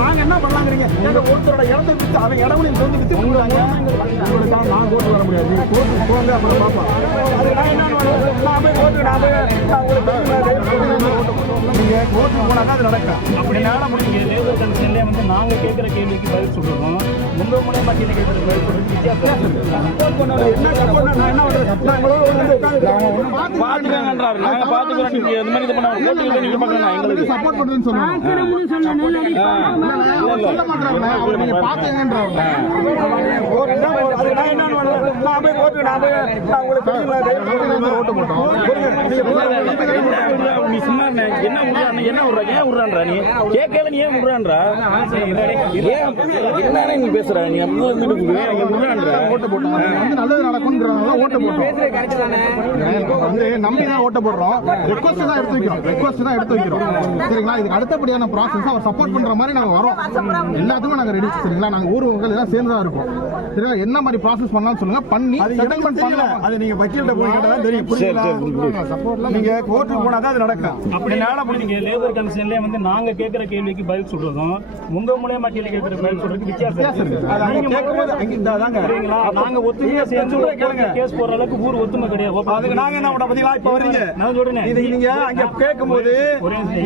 நாங்க என்ன பண்ணலாங்கிறீங்க? எங்க ஒருத்தரோட இடத்தை வித்து அவன் இடமும் நீங்க வந்து வித்து கொடுத்தாங்க. உங்களுக்காக நான் கோர்ட்டு வர முடியாது. நீங்க கோர்ட்டுக்கு போங்க, அப்புறம் பார்ப்போம். அது நான் என்ன பண்ணுவேன்? நான் போய் கோர்ட்டுக்கு நான் உங்களுக்கு நீங்க கோர்ட்டுக்கு போனாக்கா அது நடக்கும். அப்படினால முடிஞ்சு லேபர் கமிஷன்லேயே வந்து நாங்க கேட்குற கேள்விக்கு பதில் சொல்றோம். உங்க மூலமா கேள்வி கேட்கறது பதில் சொல்றது வித்தியாசம் இருக்கு. என்ன சப்போர்ட் நான் என்ன பண்றது? நாங்களும் வந்து பாத்துக்கங்கன்றாரு. நாங்க பாத்துக்கிறோம். நீங்க இந்த மாதிரி இது பண்ணா கோர்ட்டுக்கு நீங்க பார்க்கணும். எங்களுக்கு சப்போர்ட் பண்றேன்னு சொல்லுங்க. சொல்ல மாட்டாங்க. அவர் நீங்க பாத்துங்கன்றாரு. அது நான் என்ன பண்ணுவேன்? நான் போய் கோர்ட்டுக்கு நான் உங்களுக்கு ஓட்டு போட்டோம். நீ சும்மா என்ன விடுறான்? என்ன விடுறாங்க? ஏன் விடுறான்றா? நீ கேட்கல, நீ ஏன் விடுறான்றா? என்ன நீ பேசுற? நீ விடுறான்றா? ஓட்டு போட்டோம். வந்து நல்லது நடக்கும்ன்றதால ஓட்டு போட்டோம். வந்து நம்பி தான் ஓட்டு போடுறோம். ரெக்வஸ்ட் தான் எடுத்து வைக்கிறோம். சரிங்களா? இதுக்கு அடுத்தபடியான ப்ராசஸ் அவர் சப்போர்ட் பண்ற மாதிரி நாங்க வரோம். எல்லாத்துக்கும் நாங்க ரெடி. சரிங்களா? நாங்க ஊர் மக்கள் எல்லாம் சேர்ந்து தான் இருக்கோம். சரிங்களா? என்ன மாதிரி ப்ராசஸ் பண்ணலாம்னு சொல்லுங்க. பண்ணி செட்டில்மெண்ட் பண்ணலாம். அது நீங்க வக்கீல்கிட்ட போய் கேட்டா தான் தெரியும். புரியுங்களா? சப்போர்ட்ல நீங்க கோர்ட்டுக்கு போனா தான் அது நடக்கும். அப்படினால முடிஞ்சு லேபர் கமிஷன்லேயே வந்து நாங்க கேட்கிற கேள்விக்கு பதில் சொல்றதும் உங்க மூலமா கேள்வி கேட்கிற பதில் சொல்றதுக்கு வித்தியாசம் இருக்கு. நீங்க கேட்கும்போது சரிங்களா? நாங்க ஒத்துமையா சேர்ந்து கேளுங்க. கேஸ் போற அளவுக்கு ஊர் ஒத்துமை கிடையாது. அதுக்கு நாங்க என்ன பண்ண பாத்தீங்களா? இப்ப வரீங்க, நான் சொல்றேன். இது நீங்க அங்க கேட்கும்போது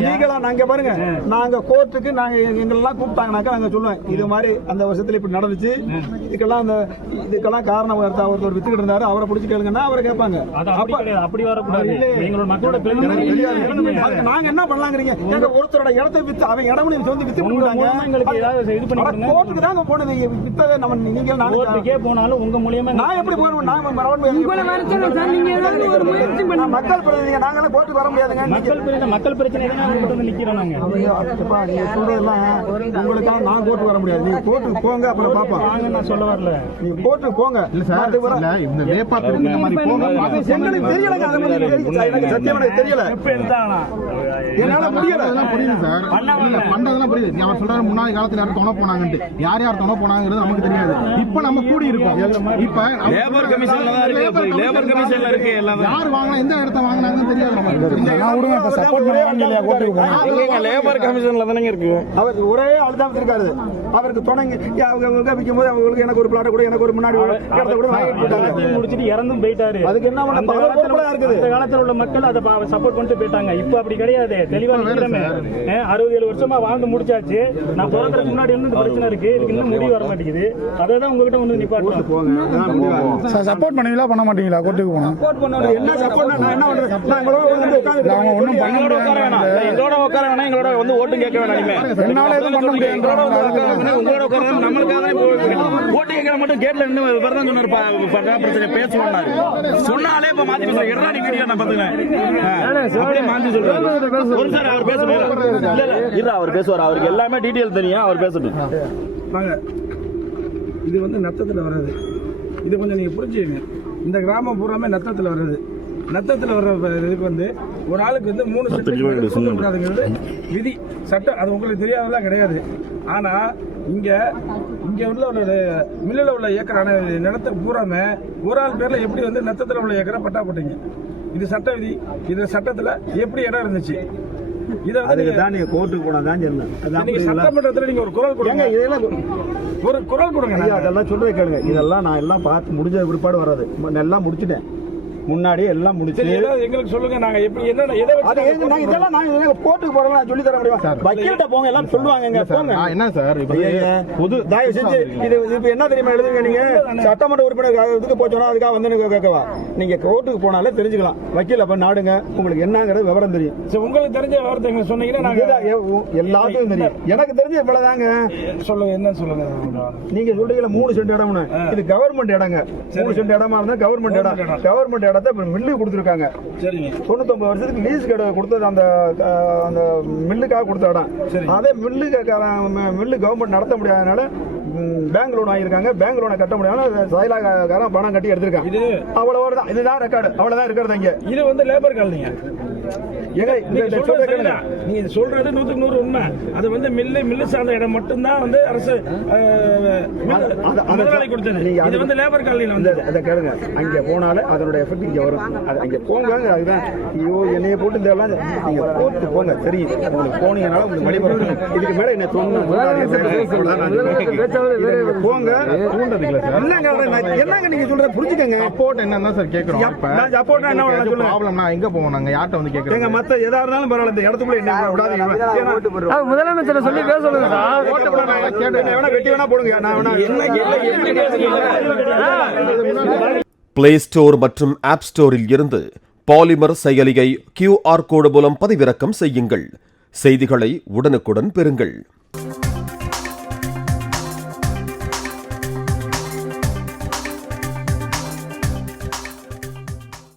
நீங்களா நாங்க பாருங்க, நாங்க கோர்ட்டுக்கு நாங்க எங்களெல்லாம் கூப்பிட்டாங்கனாக்கா நாங்க சொல்லுவேன் இது மாதிரி அந்த வருஷத்துல இப்படி நடந்துச்சு, இதுக்கெல்லாம் காரணம் ஒருத்தர் வித்துக்கிட்டு இருந்தாரு, அவரை பிடிச்சி கேளுங்கன்னா அவரை கேட்பாங்க. அப்படி வரக்கூடாது. எங்களோட மக்களோட நாங்க என்ன பண்ணலாங்கிறீங்க? எங்க ஒருத்தரோட இடத்தை வித்து அவன் இடமும் நீங்க வந்து வித்து கொடுத்தாங்க. எங்களுக்கு ஏதாவது இது பண்ணி கோர்ட்டுக்கு தாங்க போனது. நீங்க வித்ததை நம்ம நீங்க கோர்ட்டுக்கே போனாலும் உங்க மூலியமா நான் எப்படி போறேன்? நான் மக்கள் பிரதிநிதிங்க, நாங்களாம் கோர்ட்டுக்கு வர முடியாதுங்க. மக்கள் பிரச்சனை நிக்கிறோம் நாங்க. நீங்க சொல்றதெல்லாம் உங்களுக்காக நான் கோர்ட்டுக்கு வர முடியாது. நீங்க கோர்ட்டுக்கு போங்க, அப்புறம் பாப்போம். நான் சொல்ல வரல, நீங்க கோர்ட்டுக்கு போங்க. இல்ல சார், இந்த வேப்பாத்து இந்த மாதிரி போங்க. எங்களுக்கு தெரியலங்க. அதை பத்தி எனக்கு சத்தியமா எனக்கு தெரியல. என்னால முடியல. அதெல்லாம் புரியுது சார். பண்றதெல்லாம் புரியுது. அவர் சொல்றாரு முன்னாடி காலத்துல யாரும் தொண போனாங்கன்ட்டு. யார் தொண போனாங்கிறது நமக்கு தெரியாது. இப்ப நம்ம கூடி இருக்கோம். இப்ப லேபர் கமிஷன்ல தான் இருக்கு. லேபர் கமிஷன்ல இருக்கு. யார் வாங்கினா எந்த இடத்த வாங்கினாங்கன்னு தெரியாது நமக்கு. நான் விடுங்க. இப்ப சப்போர்ட் பண்ணுவாங்க கோர்ட்டுக்கு போங்க. லேபர் கமிஷன்ல தானே இருக்கு. அவர் ஒரே ஆள் தான் இருக்காரு. அவருக்கு துணைங்க அவங்க விக்கும்போது அவங்களுக்கு எனக்கு ஒரு பிளாட் கூட, எனக்கு ஒரு முன்னாடி இடத்த கூட வாங்கிட்டு முடிச்சிட்டு இறந்தும் போயிட்டாரு. அதுக்கு என்ன பண்ண இருக்குது? அந்த காலத்துல உள்ள மக்கள் அதை சப்போர்ட் பண்ணிட்டு போயிட்டாங்க. இப்ப அப்படி கிடையாது. தெளிவா நிக்கிறமே. 60-70 வருஷமா வாழ்ந்து முடிச்சாச்சு. நான் பிறந்ததுக்கு முன்னாடி இருந்து பிரச்சனை இருக்கு. இதுக்கு இன்னும் முடிவு வர மாட்டேங்குது. அதான் உங்ககிட்ட வந்து நிப்பாட்டு போங்க. சப்போர்ட் பண்ணுவீங்களா பண்ண மாட்டீங்களா கோர்ட்டுக்கு போனா? சப்போர்ட் பண்ணணும். என்ன சப்போர்ட்? நான் என்ன பண்றது? நான் உங்களோட வந்து உட்கார்ந்து நாங்க ஒண்ணும் பண்ண முடியாது. எங்களோட உட்கார வேணாம். எங்களோட வந்து ஓட்டு கேட்க வேணாம். என்னால எதுவும் பண்ண முடியாது. உங்களோட உட்கார நம்மளுக்காக ஓட்டு கேட்க மட்டும் கேட்ல இருந்து வரதான் சொன்னாரு. பிரச்சனை பேசுவாரு. சொன்னாலே இப்ப மாத்தி பேசுறேன். எடராடி வீடியோ நான் பாத்துக்கிறேன். மாத்தி சொல்றாரு. ஒரு சார் அவர் பேசுவார். அவர் பேசுவார். அவருக்கு எல்லாமே டீடைல் தெரியும். அவர் பேசட்டும். இது வந்து நத்தத்தில் வர்றது. இது கொஞ்சம் நீங்கள் புரிஞ்சுக்கங்க. இந்த கிராமம் பூராமே நத்தத்தில் வர்றது. நத்தத்தில் வர்ற இதுக்கு வந்து ஒரு ஆளுக்கு வந்து 3 சென்ட் கூடாதுங்கிறது விதி சட்டம். அது உங்களுக்கு தெரியாதெல்லாம் கிடையாது. ஆனால் இங்கே உள்ள மில்லில் உள்ள ஏக்கரான நிலத்தை பூராமே ஒரு ஆள் பேரில் எப்படி வந்து நத்தத்தில் உள்ள ஏக்கரை பட்டா போட்டீங்க? இது சட்ட விதி. இது சட்டத்தில் எப்படி இடம் இருந்துச்சு? நீங்க கோர்ட்டுக்கு போனா தான் சட்டமன்றத்தில் நீங்க ஒரு குரல் கொடுங்க. ஒரு குரல் கொடுங்க. அதெல்லாம் சொல்றதை கேளுங்க. இதெல்லாம் நான் எல்லாம் பார்த்து முடிஞ்ச பிற்பாடு வராது. எல்லாம் முடிச்சுட்டேன். முன்னாடி எல்லாம் முடிச்சு எங்களுக்கு சொல்லுங்க. நாங்க எப்படி என்ன இதெல்லாம் நாங்க கோர்ட்டுக்கு போறோம். நான் சொல்லி தர முடியும். வக்கீல்கிட்ட போங்க, எல்லாம் சொல்லுவாங்க. போங்க. என்ன சார் பொது தயவு செஞ்சு இது இப்ப என்ன தெரியுமா எழுதுங்க? நீங்க சட்டமன்ற உறுப்பினர் இதுக்கு போச்சோன்னா அதுக்காக வந்து கேட்கவா? நீங்க கோர்ட்டுக்கு போனாலே தெரிஞ்சுக்கலாம். வக்கீல் அப்ப நாடுங்க, உங்களுக்கு என்னங்கிறது விவரம் தெரியும். உங்களுக்கு தெரிஞ்ச விவரத்தை எங்களுக்கு சொன்னீங்கன்னா எல்லாத்துக்கும் தெரியும். எனக்கு தெரிஞ்ச இவ்வளவுதாங்க. சொல்லுங்க. என்ன சொல்லுங்க? நீங்க சொல்றீங்களா 3 சென்ட் இடம்னு? இது கவர்மெண்ட் இடங்க. 3 சென்ட் இடமா இருந்தா கவர்மெண்ட் இடம். கவர்மெண்ட் மில்லு கொடுத்துருக்காங்க. 99 வருஷத்துக்கு லீஸ் கொடுத்தது அந்த மில்லுக்காக கொடுத்த இடம். அதே மில்லு கவர்மெண்ட் நடத்த முடியாதனால பேங்க் லோன் ஆகியிருக்காங்க. பேங்க் லோனை கட்ட முடியாத சைலாக்காரன் பணம் கட்டி எடுத்திருக்காங்க. அவ்வளவுதான். இதுதான் ரெக்கார்டு. அவ்வளவுதான் இருக்கிறது. இங்க இது வந்து லேபர் காலனிங்க. ஏங்க, நீங்க இந்த சொல்றது சொல்றத சரிதான். நீங்க சொல்றது 100க்கு 100 உண்மை. அது வந்து மில்லு சார்ந்த இடம் மட்டும்தான் வந்து அரசு முதலாளி கொடுத்தது. இது வந்து லேபர் காலனியில வந்து அதை கேளுங்க. அங்க போனாலே அதனுடைய எஃபெக்ட் இங்க வரும். அது அங்க போங்க. அதுதான் ஐயோ என்னைய போட்டு இதெல்லாம் நீங்க போட்டு போங்க. சரி, உங்களுக்கு போனீங்கனால உங்களுக்கு வழி வரும். இதுக்கு மேல என்ன தோணுங்க போங்க. தூண்டதுல சார் இல்லங்க. என்னங்க நீங்க சொல்ற புரிஞ்சுக்கங்க. சப்போர்ட் என்னன்னா சார் கேக்குறோம். நான் சப்போர்ட் என்ன சொல்லுங்க. ப்ராப்ளம்னா எங்க போவோம்? நாங்க யார்ட்ட வந்து கேக்குறோம்? எங்க மத்த எதா இருந்தாலும் பரவாயில்ல, இந்த இடத்துக்குள்ள என்ன விடாதீங்க. முதலமைச்சரை சொல்லி பேச சொல்லுங்க சார். ஓட்ட போட நான் கேட்டேன். வேணா வெட்டி வேணா போடுங்க. நான் வேணா என்ன பிளே ஸ்டோர் மற்றும் ஆப் ஸ்டோரில் இருந்து பாலிமர் செயலியை QR கோடு மூலம் பதிவிறக்கம் செய்யுங்கள். செய்திகளை உடனுக்குடன் பெறுங்கள்.